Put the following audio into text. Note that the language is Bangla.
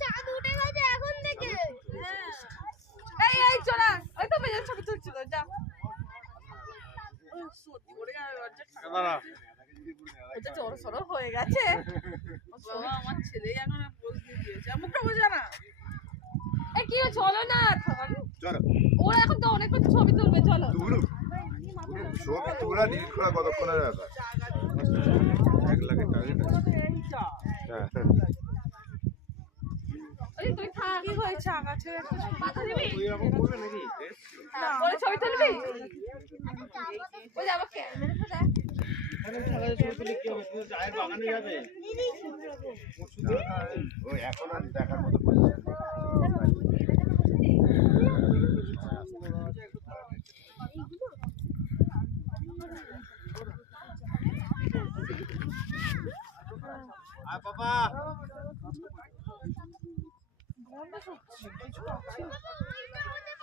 চাঁদ উঠে গেছে এখন থেকে। এই এই চলা ওই তো মেয়ের ছবি তুলছিল যা সত্যি করে জড়ো সড়ো হয়ে গেছে বাবা আমার ছেলে এখন পোজ দিয়ে দিয়েছে মুখটা বোঝা না এ কি চলো না চলো ওরা এখন তো অনেক কিছু ছবি তুলবে চলো ছবি তোলা ডিলিট করা কতক্ষণের ব্যাপার 1 লাখের টার্গেট আছে ওই তুই থাক কি হয়েছে আগাছে মাথা দিবি তুই এরকম করবে নাকি না ওই ছবি তুলবি ওই যাবো কে মেরে ফেলে আরে ছাগলের ছবি তুলে কি হবে তুই চায়ের বাগানে যাবে ও এখন আর দেখার মতো পজিশন আয় বাবা গন্ধ শুকছে কিছু পাচ্ছি না